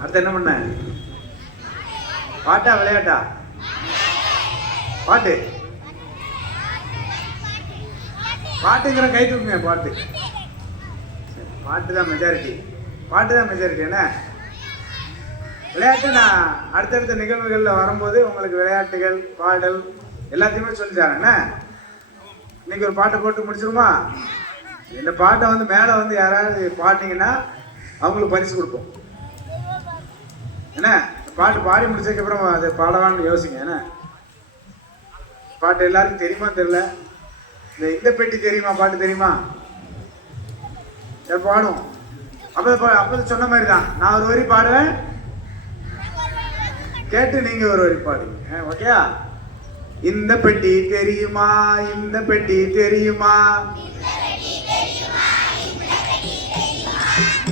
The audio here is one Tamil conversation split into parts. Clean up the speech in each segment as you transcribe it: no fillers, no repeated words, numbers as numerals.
அடுத்து என்ன பண்ண? பாட்டா விளையாட்டா? பாட்டு. பாட்டுங்கிற கை தூக்குங்க. பாட்டு. பாட்டு தான் மெஜாரிட்டி. பாட்டு தான் மெஜாரிட்டி. என்ன விளையாட்டு? நான் அடுத்தடுத்த நிகழ்வுகளில் வரும்போது உங்களுக்கு விளையாட்டுகள் பாடல் எல்லாத்தையுமே சொல்லித்தாரேன். என்ன இன்னைக்கு ஒரு பாட்டை போட்டு முடிச்சிருமா? இந்த பாட்டை வந்து மேலே வந்து யாராவது பாட்டிங்கன்னா அவங்களுக்கு பரிசு கொடுப்போம். என்ன பாட்டு பாடி முடிச்சதுக்கப்புறம் அதை பாடவான்னு யோசிங்க. என்ன பாட்டு எல்லாருக்கும் தெரியுமா தெரியல? இந்த பெட்டி தெரியுமா? பாட்டு தெரியுமா? பாடும். அப்போ சொன்ன மாதிரி தான், நான் ஒரு வரி பாடுவேன், கேட்டு நீங்க ஒரு வரி பாடுங்க. ஓகேயா? இந்த பெட்டி தெரியுமா? இந்த பெட்டி தெரியுமா?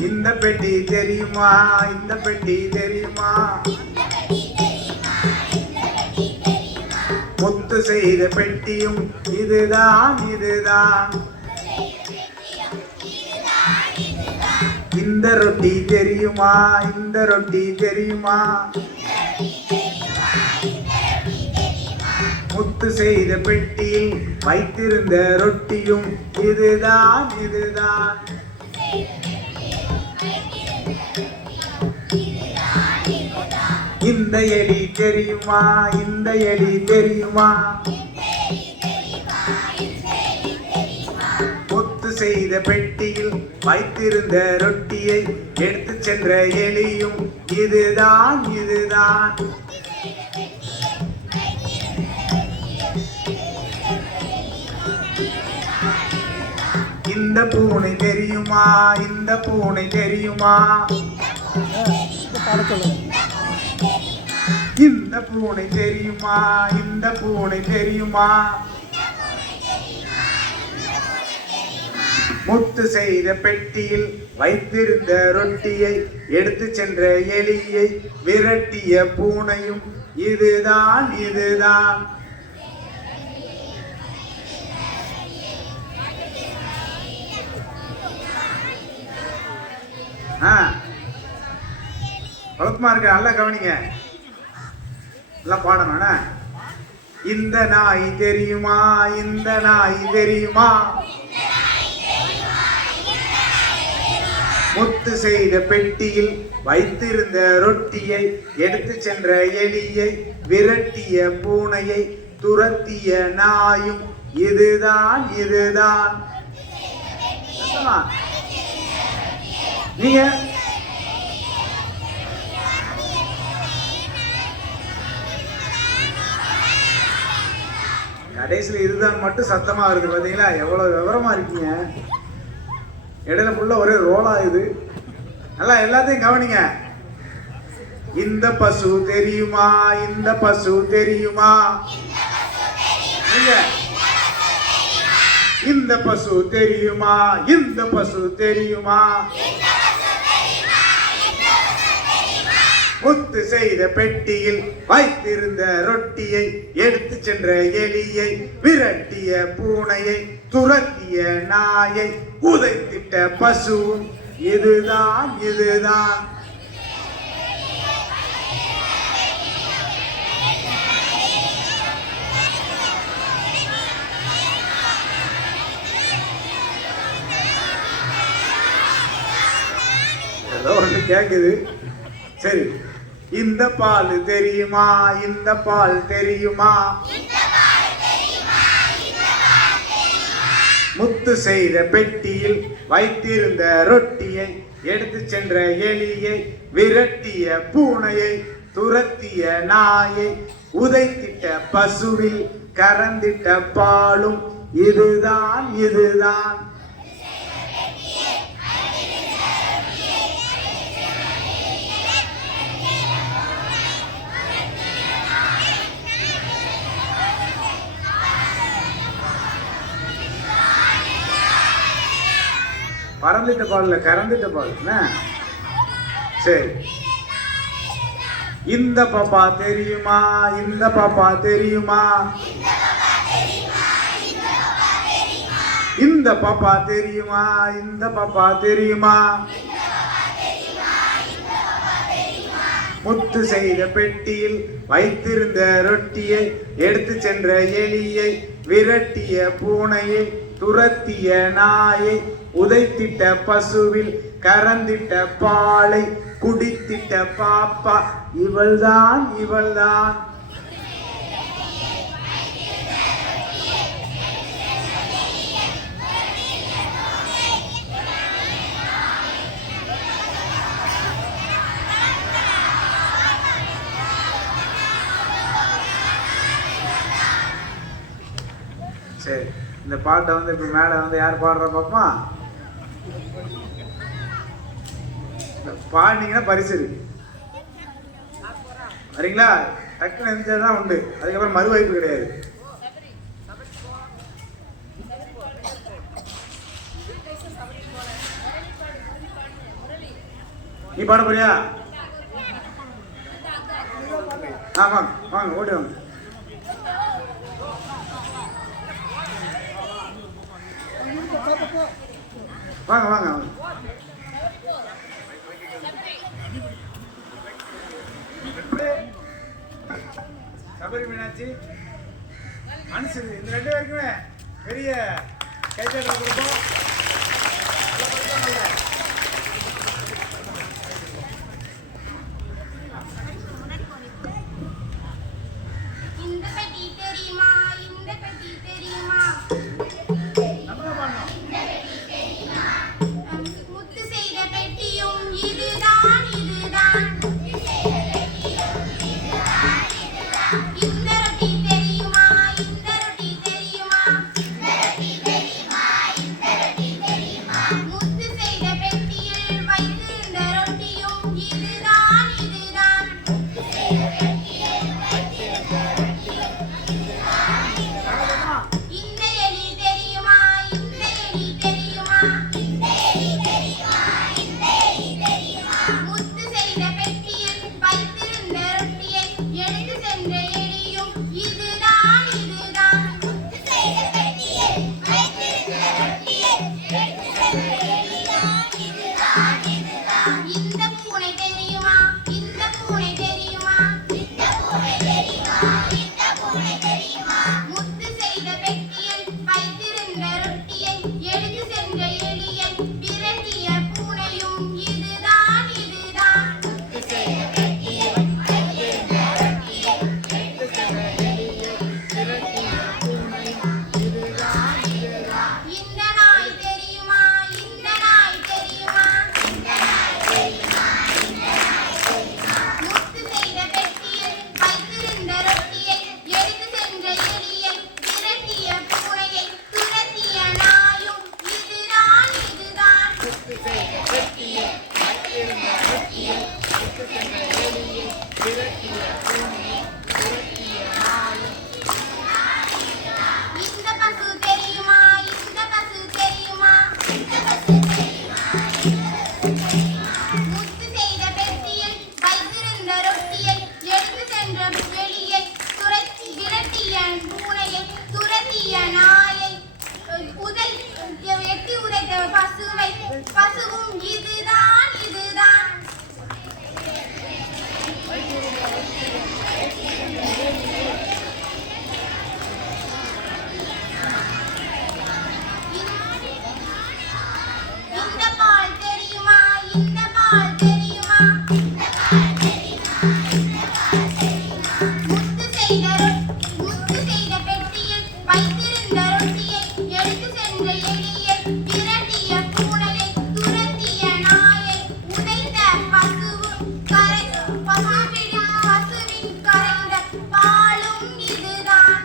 இந்த பெட்டி தெரியுமா? இந்த பெட்டி தெரியுமா? முத்து செய்த பெட்டியும் இதுதான் இதுதான். இந்த ரொட்டி தெரியுமா? இந்த ரொட்டி தெரியுமா? முத்து செய்த பெட்டியில் வைத்திருந்த ரொட்டியும் இதுதான் இதுதான். இந்த எலி தெரியுமா? இந்த எலி தெரியுமா? முத்து செய்த பெட்டியில் வைத்திருந்த ரொட்டியை எடுத்து சென்ற எலியும் இதுதான் இதுதான். இந்த பூனை தெரியுமா? இந்த பூனை தெரியுமா? இந்த பூனை தெரியுமா? இந்த பூனை தெரியுமா? முத்து செய்த பெட்டியில் வைத்திருந்த ரொட்டியை எடுத்து சென்ற எலியை விரட்டிய பூனையும் இதுதான் இதுதான். குழப்பமா இருக்க, நல்லா கவனிங்க, எல்லாம் பாடணும். இந்த நாய் தெரியுமா? இந்த நாய் தெரியுமா? முத்து செய்த பெட்டியில் வைத்திருந்த ரொட்டியை எடுத்து சென்ற எலியை விரட்டிய பூனையை துரத்திய நாயும் இதுதான் இதுதான். நீங்க கடைசியில் இதுதான் மட்டும் சத்தமா இருக்கு. பாத்தீங்களா எவ்வளவு விவரமா இருக்கீங்க? இடையில ஃபுல்லா ஒரே ரோலா இது. நல்லா எல்லாத்தையும் கவனிங்க. இந்த பசு தெரியுமா? இந்த பசு தெரியுமா? இந்த பசு தெரியுமா? இந்த பசு தெரியுமா? முத்து செய்த பெட்டியில் வைத்திருந்த ரொட்டியை எடுத்து சென்ற எலியை விரட்டிய பூனையை துரத்திய நாயை உதைத்திட்ட பசுவும் இதுதான் இதுதான். ஏதோ ஒன்று கேக்குது. சரி, இந்த பால் தெரியுமா? இந்த பால் தெரியுமா? முத்து செய்த பெட்டியில் வைத்திருந்த ரொட்டியை எடுத்து சென்ற எலியை விரட்டிய பூனையை துரத்திய நாயை உதைத்திட்ட பசுவில் கறந்திட்ட பாலும் இதுதான் இதுதான். பறந்துட்ட பால்ல கறந்துட்ட பால். சரி, இந்த பாப்பா தெரியுமா? இந்த பாப்பா தெரியுமா? இந்த பாப்பா தெரியுமா? இந்த பாப்பா தெரியுமா? முத்து செய்த பெட்டியில் வைத்திருந்த ரொட்டியை எடுத்து சென்ற எலியை, விரட்டிய பூனையை, துரத்திய நாயை, உதைத்திட்ட பசுவில் கறந்திட்ட பாலை, குடித்திட்ட பாப்பா, இவள்தான் இவள்தான். சரி, இந்த பாட்டை வந்து இப்ப மேல வந்து யார் பாடுற பாப்பா? பாடினீங்கன்னா பரிசு இருக்கு. சரிங்களா? டக்குன்னு எந்ததான் உண்டு, அதுக்கப்புறம் மறு வாய்ப்பு கிடையாது. நீ பாட போறியா? வாங்க வாங்க, ஓடி வாங்க. வாங்க வாங்க வாங்க. சபரி மீனாட்சி அனுசரி, இந்த 2 பேருக்குமே பெரிய கைத்தட்டல் கொடுப்போம். இந்த பெட்டி தெரியுமா? இந்த பெட்டி தெரியுமா? முத்து செய்த பெட்டியும் இதுதான் இதுதான். இந்த ரொட்டி தெரியுமா? இந்த ரொட்டி தெரியுமா? முத்து செய்த பெட்டியில் வைத்திருந்த ரொட்டியும் இதுதான் இதுதான். இந்த எலி தெரியுமா? இந்த எலி தெரியுமா? முத்து செய்த பெட்டியில் வைத்திருந்த ரொட்டியை எடுத்து சென்ற எலியும் இதுதான் இதுதான். இந்த பூனை தெரியுமா? இந்த பூனை தெரியுமா? முத்து செய்த பெட்டியில் வைத்திருந்த ரொட்டியை எடுத்து சென்ற எலியை விரட்டிய பூனையும் இதுதான் இதுதான். இந்த நாய் தெரியுமா? இந்த நாய் தெரியுமா? முத்து செய்த பெட்டியில் வைத்திருந்த ரொட்டியை எடுத்து சென்ற எலியை விரட்டிய பூனையை துரத்திய நாயும் இதுதான் இதுதான். இந்த பசு தெரியுமா? இந்த பசு தெரியுமா? முத்து செய்த பெட்டியில் வைத்திருந்த ரொட்டியை எடுத்து சென்ற எலியை விரட்டிய பூனையை துரத்திய நாயை, வெட்டி உதைத்த பசுவை, பசுவும் இதுதான் இதுதான். இந்த பால் தெரியுமா? இந்த பால் தெரியுமா? முத்து செய்த பெட்டியில் வைத்திருந்த ரொட்டியை எடுத்து சென்ற எலியை விரட்டிய பூனையை துரத்திய நாயை, உதைத்த பசுவின் கரைந்த பாலும் இதுதான்.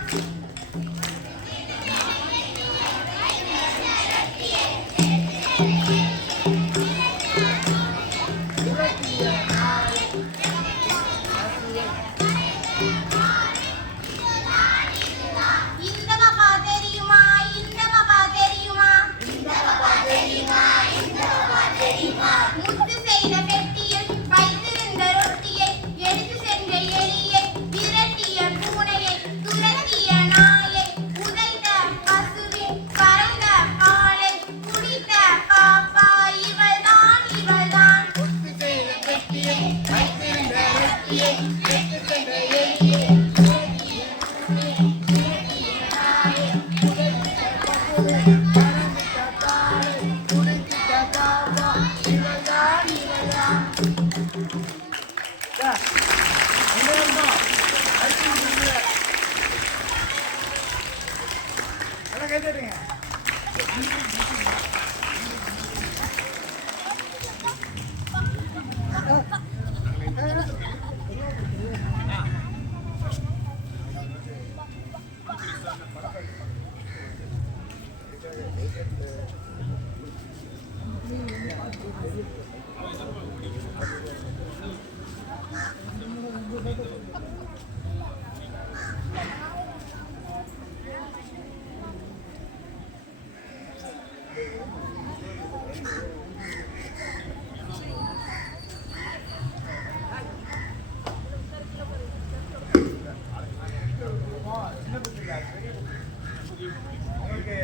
இந்த பாப்பா தெரியுமா? இந்த பாப்பா தெரியுமா? எல்லாம் கை தட்டுங்க. உங்களுக்கு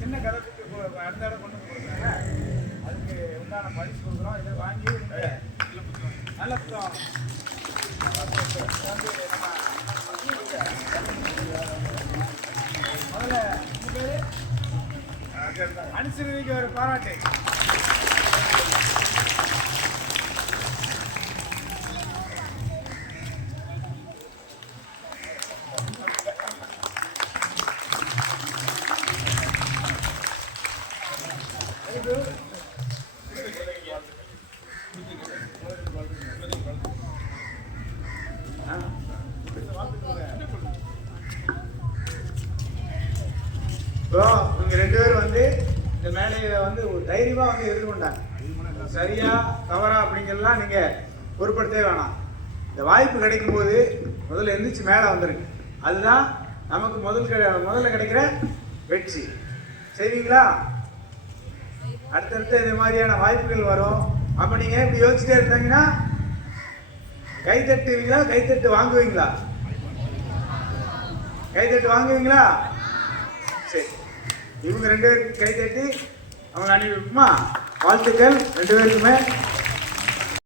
சின்ன கதத்துக்கு அடுத்த இடம் கொண்டு கொடுக்குறாங்க, அதுக்கு உண்டான பரிசு கொடுக்குறோம். இதை வாங்கி நல்ல புத்தகம் முதல்ல அனுசரிக்கு ஒரு பாராட்டு. இப்போ இவங்க 2 பேரும் வந்து இந்த மேடையில வந்து ஒரு தைரியமா வந்து எதிர்கொண்டாங்க. சரியா தவறா அப்படிங்கிறலாம் நீங்க பொருட்படுத்தவே வேணாம். இந்த வாய்ப்பு கிடைக்கும் போது முதல்ல எந்திரிச்சு மேலே வந்துருங்க. அதுதான் நமக்கு முதல்ல கிடைக்கிற வெற்றி. செய்வீங்களா? அடுத்தடுத்த இது மாதிரியான வாய்ப்புகள் வரும். அப்ப நீங்க இப்படி யோசிச்சுட்டே இருந்தாங்கன்னா கைத்தட்டுவீங்களா, கைத்தட்டு வாங்குவீங்களா? கைத்தட்டு வாங்குவீங்களா? சரி, இவங்க 2 பேருக்கு கைத்தட்டி அவங்க அனுப்பிவிட்டுமா? வாழ்த்துக்கள் 2 பேருக்குமே.